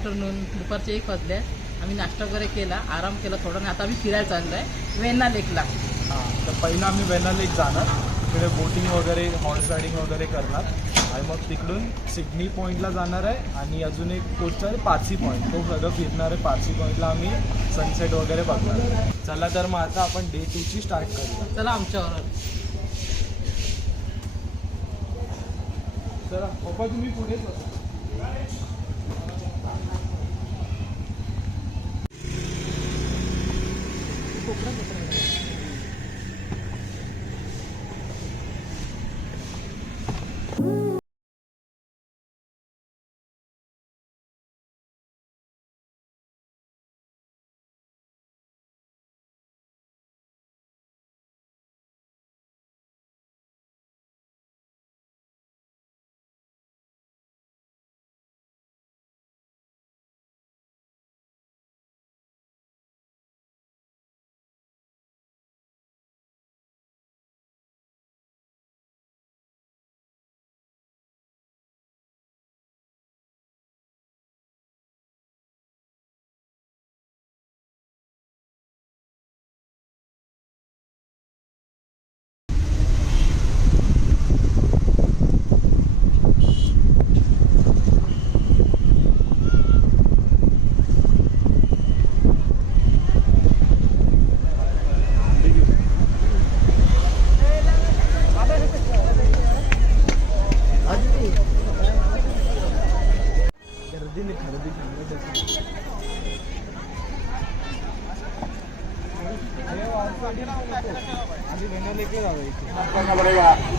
Afternoon, दुपारचे 1 वाजले. आम्ही नाश्ता वगैरे केला, आराम केला थोडा, आणि आता आम्ही फिरायला चाललो आहे वेण्णा लेकला. हां, तर पहिलं आम्ही वेण्णा लेक जाणार, तिकडे बोटिंग वगैरे, हॉर्स रायडिंग वगैरे करणार आणि मग तिकडून सिडनी पॉईंटला जाणार आहे आणि अजून एक गोष्ट आहे पारसी पॉईंट, तो सगळं फिरणार आहे. पारसी पॉईंटला आम्ही सनसेट वगैरे बघणार. चला तर मग आता आपण डे 2ची स्टार्ट करूया. चला आमच्यावर. चला पप्पा तुम्ही पुढेच बसा.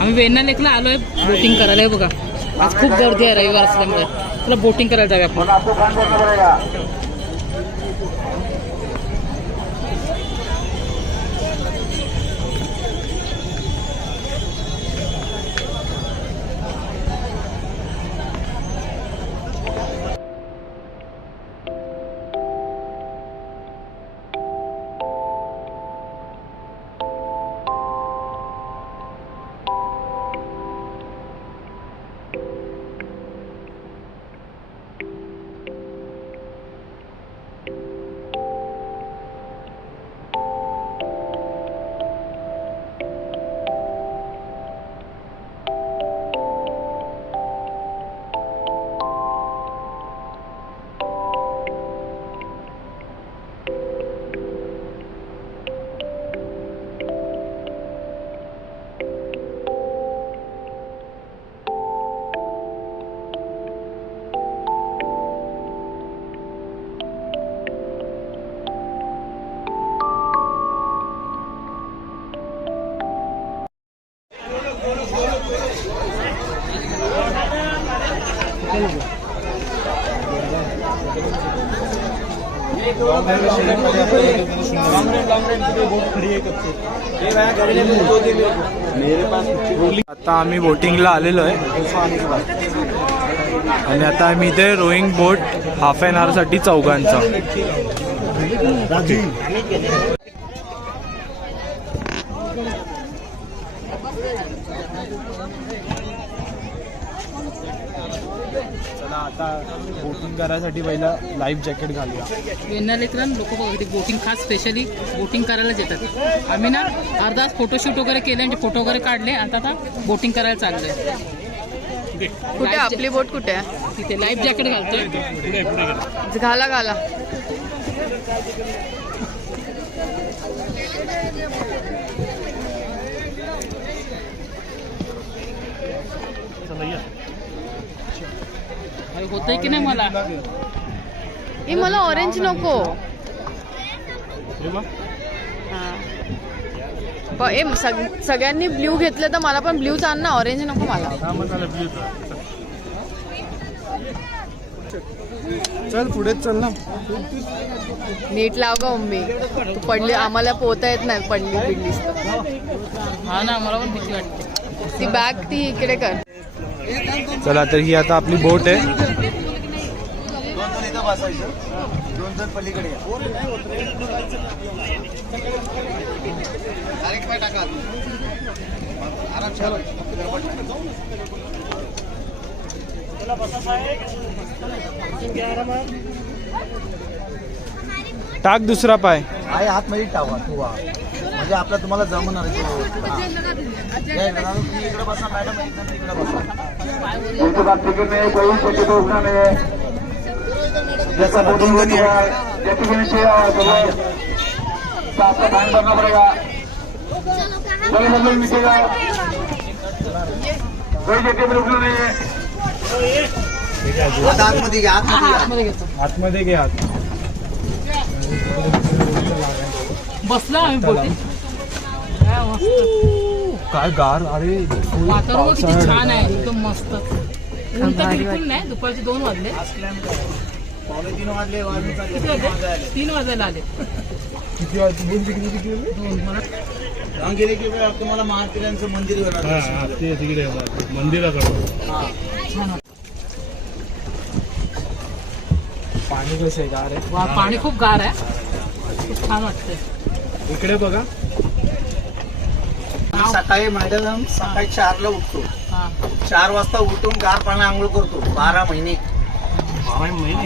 आम्ही वेण्णा लेकला आलोय बोटिंग करायला. बघा आज खूप गर्दी आहे रविवार असल्यामुळे. तुला बोटिंग करायला जाऊया आपण. आता आम्ही बोटिंगला आलेलो आहे आणि आता आम्ही इथे रोईंग बोट हाफ एन आवरसाठी चौघांचा. चला आता बोटिंग करायसाठी पहिला लाईफ जॅकेट घालूया. वेण्णा लेकला लोक बोटिंग खास स्पेशली बोटिंग करायलाच येतात. आम्ही ना अर्धा फोटोशूट वगैरे केले, म्हणजे फोटो वगैरे काढले, आता बोटिंग करायला चाललोय. कुठे आपली बोट कुठे आहे? तिथे लाईफ जॅकेट घालतोय. घाला घाला. होतंय की नाही मला? मला ऑरेंज नको. सगळ्यांनी ब्ल्यू घेतले तर मला पण ब्ल्यूच आण ना, ऑरेंज नको मला. चल पुढे चल ना. नीट लाव ग मम्मी, तू पडली, आम्हाला पोहता येत नाही, पडली बिडलीस तर. हा ना, मला पण भीती वाटते. ती बॅग ती इकडे कर. चला तर ही आता आपली बोट आहे. चला बसा साहेब. टाक दुसरा पाय. आहे आतमध्ये टावा तू म्हणजे आपला तुम्हाला जमणार आहे तो. तुम्ही इकडे बसा मॅडम, इकडे बसा. जैसा बोटिंग नहीं आतमध्ये घ्या, आतमध्ये घेतो. आतमध्ये घे. आत बसलो आम्ही बोटीत. काय मस्त. काय गार. अरे वातावरण बघ किती छान आहे, एकदम मस्त. ऊन तर बिलकुल नाही. दुपारचे 2 वाजले. 2:45 वाजले. किती वाजले? 3 वाजायला आले. किती वाजता किती 2 मला जाऊन गेले की तुम्हाला महाराष्ट्रांचं मंदिर होणार. ते तिकडे मंदिराकडे. छान वाटतं. पाणी कसं आहे गार आहे. वा, पाणी खूप गार आहे. खूप छान वाटतंय. इकडे बघा. सकाळी मॅडम सकाळी 4ला उठतो. हा. 4 वाजता उठून गार पाणी आंघोळ करतो 12 महिने.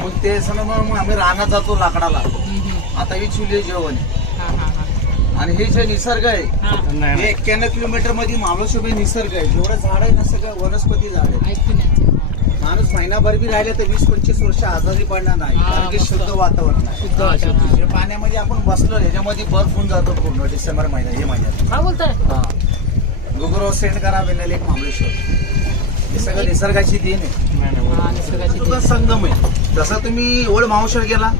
मग ते सण मग आम्ही रानात जातो लाकडाला. आता ही चुली जेवण. हा, हा, हा. आणि हे जे निसर्ग आहे हा. हे 91 किलोमीटर मध्ये महाबळेश्वर निसर्ग आहे. जेवढं झाड आहे ना सगळं वनस्पती झाड आहे. ऐकून यायचं. माणूस महिनाभर बी राहिले तर 20-25 वर्ष आजारी पडणार नाही. हा, कारण की मस्त. शुद्ध वातावरण आहे. शुद्ध वातावरण. जे पाण्यामध्ये आपण बसलो ह्याच्यामध्ये बर्फ होऊन जातो पूर्ण डिसेंबर महिना हे महिन्यात. काय बोलताय? हा गुगलवर सेंड करा वेनेल एक महाबळेश्वर. हे सगळं निसर्गाची देण आहे. हा, निसर्गाची तुझा संगम आहे. जसं तुम्ही ओल्ड महाबळेश्वर गेला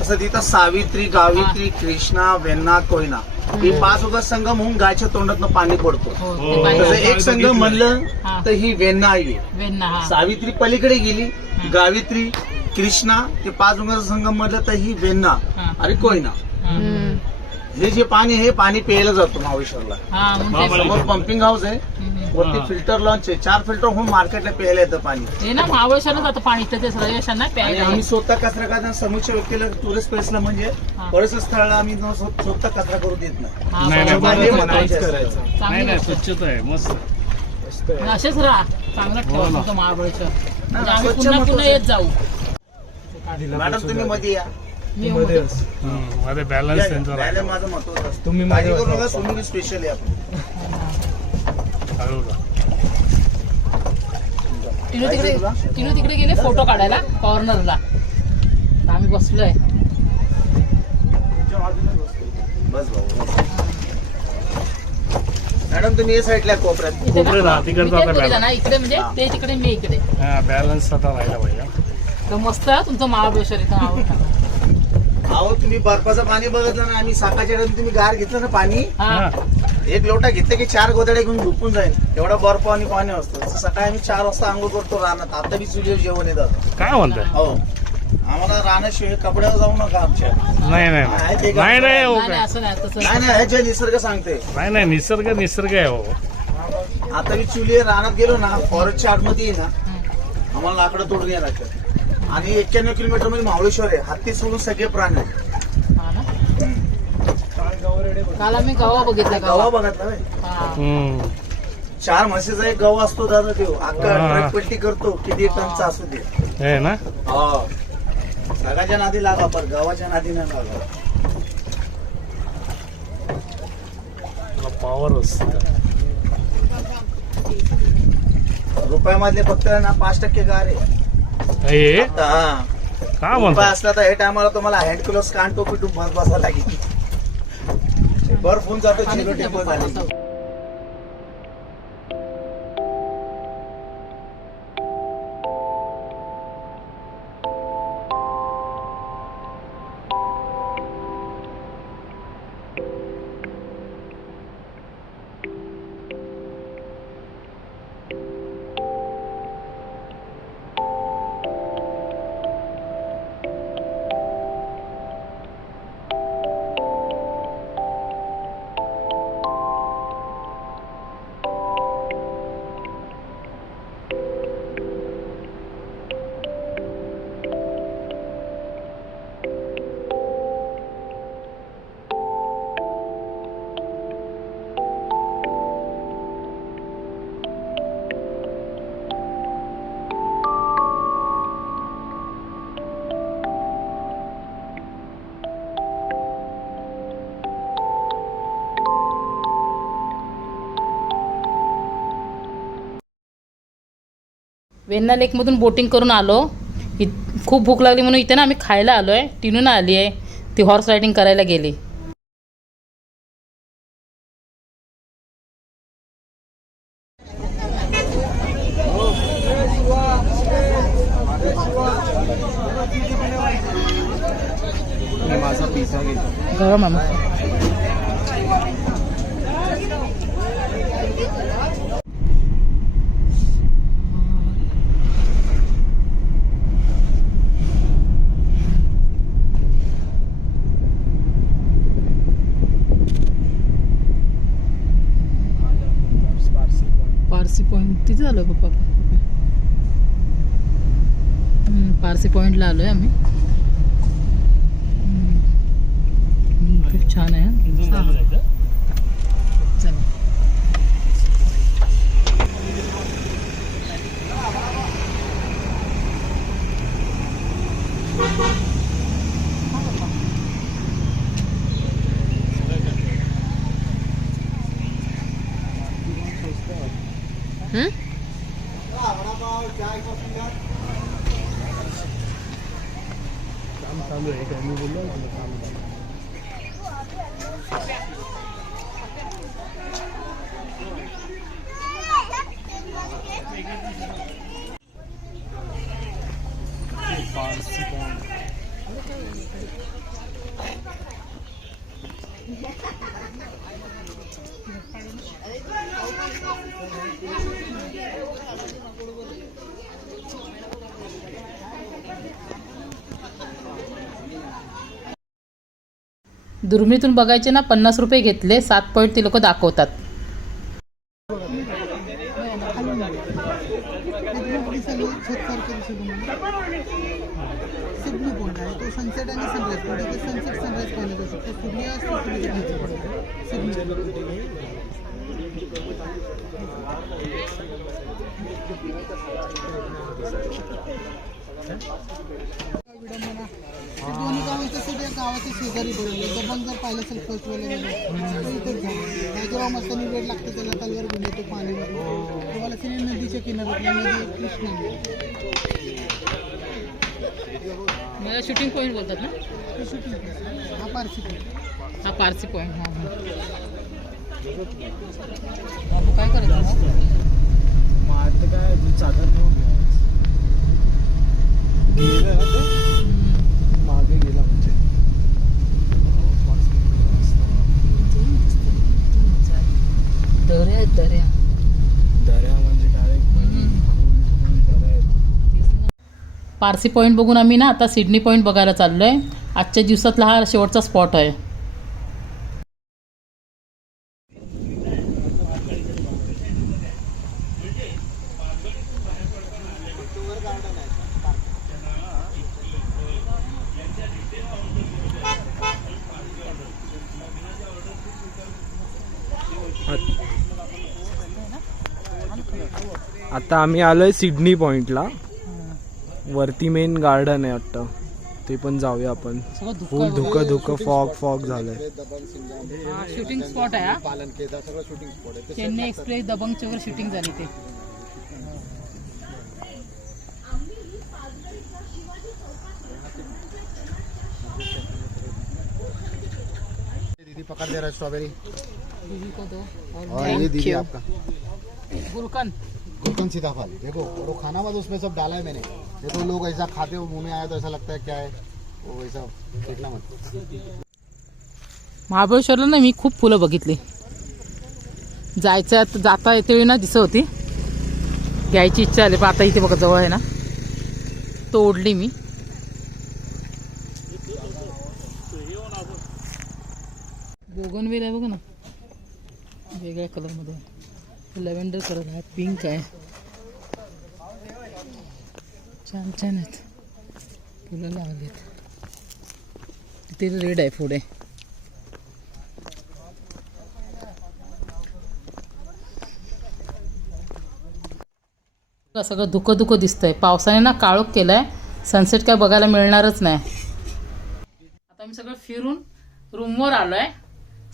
तसं तिथं सावित्री, गावित्री, कृष्णा, वेण्णा, कोयना हे 5 उगा संगम होऊन गायच्या तोंडातनं पाणी पडतो. हो, ते पाहिजे. तसं एक संगम म्हणलं हा. तर ही वेण्णा आहे. वेण्णा. हा. सावित्री पलीकडे गेली, गावित्री, कृष्णा ते 5 उगाचं संगम म्हणलं तर ही वेण्णा हा. आणि कोयना. हा. हे जे पाणी हे पाणी प्यायला जातो महाबळेश्वरला. हा, म्हणून ते- समोर पंपिंग हाऊस आहे. वरती फिल्टर लॉन्च आहे. 4 फिल्टर होऊन मार्केटला प्यायला येतं पाणी. हे ना महाबळेश्वरला जातं पाणी तर ते रहिवाशांना आणि प्यायला. आम्ही स्वतः कचरा करताना समोरच्या व्यक्तीला टुरिस्ट प्लेसला म्हणजे हा. पर्यटन स्थळाला आम्ही स्वतः कचरा करू देत नाही. हा, नाही, बरोबर. नाही, हे महत्त्वाचं करायचं. चांगली गोष्ट. स्वच्छता आहे मस्त. आणि असेच राहा. चांगलं ठेवा तुमचं महाबळेश्वर. म्हणजे आम्ही स्वच्छ पुन्हा महत्त्वाचं येत जाऊ. मॅडम तुम्ही मध्ये या. मी मध्ये. मध्ये बॅलन्स त्यांचा राहायला माझं महत्वाचं असतं. तुम्ही काळजी मध्ये करू नका. स्विमिंग स्पेशल आहे आपण. तिने तिकडे गेले फोटो काढायला कॉर्नरला. आम्ही बसलोय. बस भाऊ. मॅडम तुम्ही या साईडला कोपऱ्यात. इथे ना? मी तेच बोलले ना, इकडे म्हणजे ते तिकडे मी इकडे. बॅलन्स आता राहिला पाहिजे. तर मस्त आहे तुमचं महाबळेश्वर इथं आवडतं. अहो तुम्ही बर्फाचं पाणी बघितलं ना. आम्ही साकाच्या डब्यात तुम्ही गार घेतलं ना पाणी. हा. एक लोटा घेतलं की 4 गोदड्या घेऊन झोपून जाईल. एवढा बर्फ आणि पाणी असतं. तसं सकाळी आम्ही 4 वाजता आंघोळ करतो रानात. आता बी चुलीवर जेवण येतात. काय म्हणताय? हो आम्हाला रानाशिवाय कपड्यावर जाऊ नका आमच्या. नाही नाही आहे ते नाही नाही हो नाही, नाही, असं नाही तसं. नाही नाही ह्याच्या निसर्ग सांगते. नाही नाही निसर्ग निसर्ग आहे हो. आता मी चुली रानात गेलो ना फॉरेस्टच्या आतमध्ये आहे ना आम्हाला लाकडं तोडून यायला लागतं. आणि 91 किलोमीटर मध्ये महाबळेश्वर आहे. हत्ती सोडून सगळे प्राणी. हा ना? काल आम्ही गवा बघितला. गवा बघितला व्हय? हा. 4 म्हशीचा एक गवा असतो दादा तो अख्खा हा. ट्रक पलटी करतो. किती टनचा असू दे. हे ना हो सगाच्या नादी लागा पण गव्हाच्या नादी नाही लागा. पॉवर असते. रुपयामधले फक्त ना 5% गार आहे. हे आता हा काय रुपये म्हणताय? असला तर हे टायमाला तुम्हाला हँड ग्लोव्स कान टोपी बस बसायला लागेल. बर्फ होऊन जातो. आणि झिरो तिथे टेम्पर झाले. बघा. वेण्णा लेकमधून बोटिंग करून आलो. खूप भूक लागली म्हणून इथे ना आम्ही खायला आलो आहे. टिनून आली आहे, ती हॉर्स रायडिंग करायला गेली. माझा पिझ्झा घेतो. गरम आहे मग. पारसी पॉईंट तिथे आलो पप्पा. पारसी पॉईंटला आलोय आम्ही. खूप छान आहे. चला. दुर्मिळीतून बघायचे ना 50 रुपये घेतले. 7 पॉईंट ते लोक दाखवतात. सनसेट आणि सनराईज सनसेट सनराईज पाहिलं जाऊ शकतो. सूर्यास्त विडंबना हे दोन्ही गावांचं सगळ्या गावाच्या शेजारी बनवले. दबंग जर पाहिलं असेल फर्स्ट वेळेला गेलं तर इथंच झालं. राजाराव मस्तानी वेळ लागतं त्याला तलवार घेऊन येतो पाण्यामध्ये. तुम्हाला सिने नदीच्या किनाऱ्यात नदी कृष्णा मला शूटिंग पॉईंट बोलतात ना. हा पारसी पॉईंट. हा पारसी पॉईंट. हां हां. बाबू काय करत आहे? मग काय चादर नेऊन मागे गेला म्हणजे दर्या दर्या दर्या म्हणजे डायरेक्ट पारसी पॉईंट बघून आम्ही ना आता सिडनी पॉईंट बघायला चाललो आहे. आजच्या दिवसातला हा शेवटचा स्पॉट आहे. आता आम्ही आलोय सिडनी पॉइंटला. वरती मेन गार्डन आहे वाटतं, ते पण जाऊया आपण. फुल धुकं धुकं फॉग झालंय. शूटिंग स्पॉट आहे हा. चेन्नई एक्सप्रेस दबंगच्या वर शूटिंग झाली ते. दीदी पकड़ दे रहा है स्ट्रॉबेरी दीदी को दो. और ये दीदी आपका गुलकंद. गुलकंद सीताफल देखो, और वो खाना मत उसमें सब डाला है मैंने. देखो लोग ऐसा खाते हो मुंह में आया तो ऐसा लगता है क्या है वो, वैसा फेंकना मत. महाबळेश्वरला ना मी खूप फुलं बघितली. जायचं जाता येते वेळी ना दिसत होती, घ्यायची इच्छा आली. पण आता इथे बघा जवळ आहे ना, तोडली मी. बोगनवेल आहे बघा ना, वेगळ्या कलरमध्ये. लॅव्हेंडर कलर आहे, पिंक आहे. छान छान आहेत फुलं लावलेत. तिथे रेड आहे पुढे. सगळं धुकं धुकं दिसतंय. पावसाने ना काळोख केलाय. सनसेट काय बघायला मिळणारच नाही. आता आम्ही सगळं फिरून रूमवर आलोय.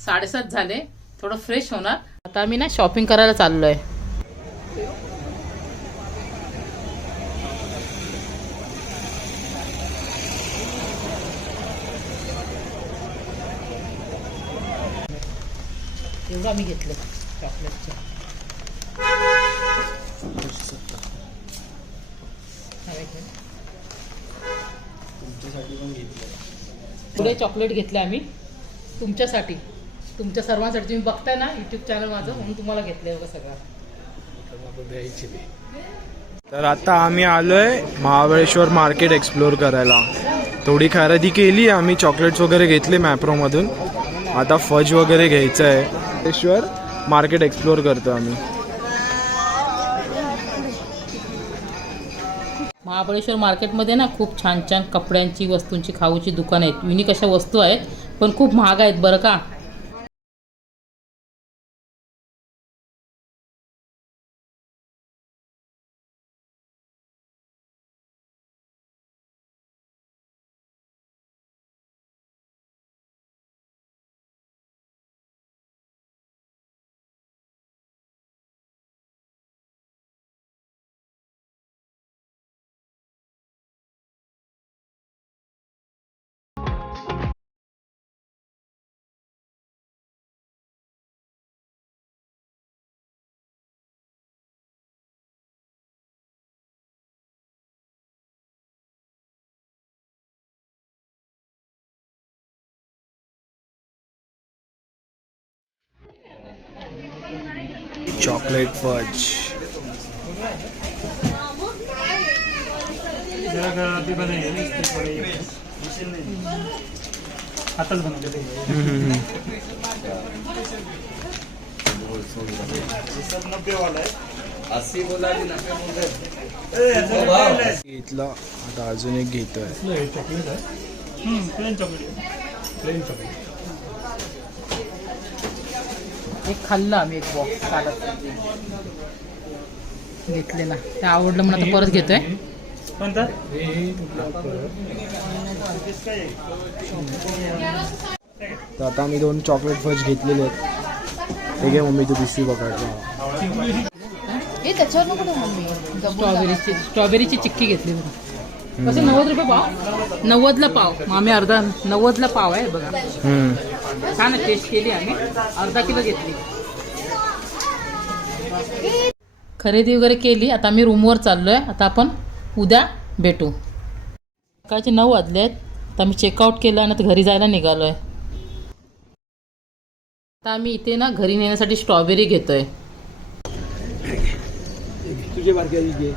7:30 झाले. थोडं फ्रेश होणार. आता आम्ही ना शॉपिंग करायला चाललोय. एवढं आम्ही घेतलं चॉकलेटचं. पुढे चॉकलेट घेतले आम्ही तुमच्यासाठी, तुमच्या सर्वांसाठी. तुम्ही बघताय ना यूट्यूब चॅनल माझं, म्हणून तुम्हाला घेतलंय बघा सगळं. तर आता आम्ही आलोय महाबळेश्वर मार्केट एक्सप्लोर करायला. थोडी खरेदी केली आम्ही, चॉकलेट्स वगैरे घेतले मॅप्रोमधून. आता फज वगैरे घ्यायचं आहे. महाबळेश्वर मार्केट एक्सप्लोर करतो आम्ही. महाबळेश्वर मार्केटमध्ये ना खूप छान छान कपड्यांची, वस्तूंची, खाऊची दुकानं आहेत. युनिक अशा वस्तू आहेत, पण खूप महाग आहेत बरं का. Chocolate fudge. घेतला, आता अजून एक घेतोय. एक खाल्लं आम्ही, एक बॉक्स काढत घेतले ना, ते आवडलं म्हणून आता परत घेतोय. तर आता आम्ही 2 चॉकलेट फज घेतलेले आहेत. ठीक आहे मम्मी, तू पिशवी पकडला. हे त्याच्यावर नको ना मम्मी. स्ट्रॉबेरीची चिक्की घेतली बघा. कसं 90 रुपये पाव, 90ला पाव. मग आम्ही अर्धा 90ला पाव आहे बघा. छान टेस्ट केली आम्ही, अर्धा किलो घेतली. खरेदी वगैरे केली. आता आम्ही रूमवर चाललोय. आता आपण उद्या भेटू. सकाळचे 9 वाजले आहेत. आता आम्ही चेकआउट केलं आणि आता घरी जायला निघालोय. आता आम्ही इथे ना घरी नेण्यासाठी स्ट्रॉबेरी घेतोय. तुझे बारक्या घे.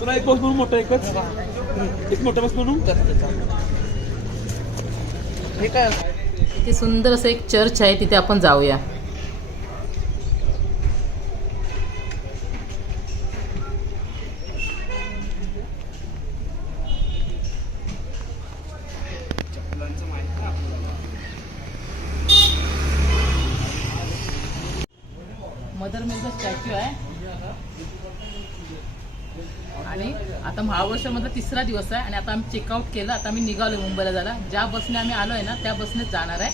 तुला एक बॉक्स म्हणून मोठा, एकच एक मोठा बॉक्स म्हणून. हे काय, इथे सुंदर असं एक चर्च आहे, तिथे आपण जाऊया. मदर मेरीचा स्टॅच्यू आहे. आणि आता महाबळेश्वरमध्ये 3रा दिवस आहे आणि आता आम्ही चेकआउट केलं. आता आम्ही निघालो मुंबईला जायला. ज्या बसने आम्ही आलो आहे ना त्या बसनेच जाणार आहे.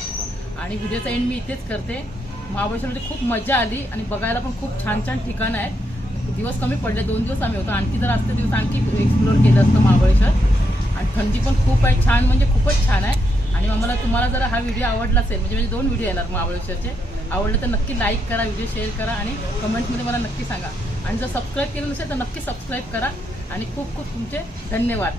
आणि व्हिडिओचा एंड मी इथेच करते. महाबळेश्वरमध्ये खूप मजा आली आणि बघायला पण खूप छान छान ठिकाणं आहेत. दिवस कमी पडले, 2 दिवस आम्ही होतो. आणखी जर असते दिवस आणखी एक्सप्लोर केलं असतं महाबळेश्वर. आणि थंडी पण खूप आहे, छान म्हणजे खूपच छान आहे. आणि आम्हाला तुम्हाला जर हा व्हिडिओ आवडला असेल, म्हणजे 2 व्हिडिओ येणार महाबळेश्वरचे, आवडलं तर नक्की लाईक करा, व्हिडिओ शेअर करा आणि कमेंटमध्ये मला नक्की सांगा. आणि जर सबस्क्राईब केलं नसेल तर नक्की सबस्क्राईब करा. आणि खूप खूप तुमचे धन्यवाद.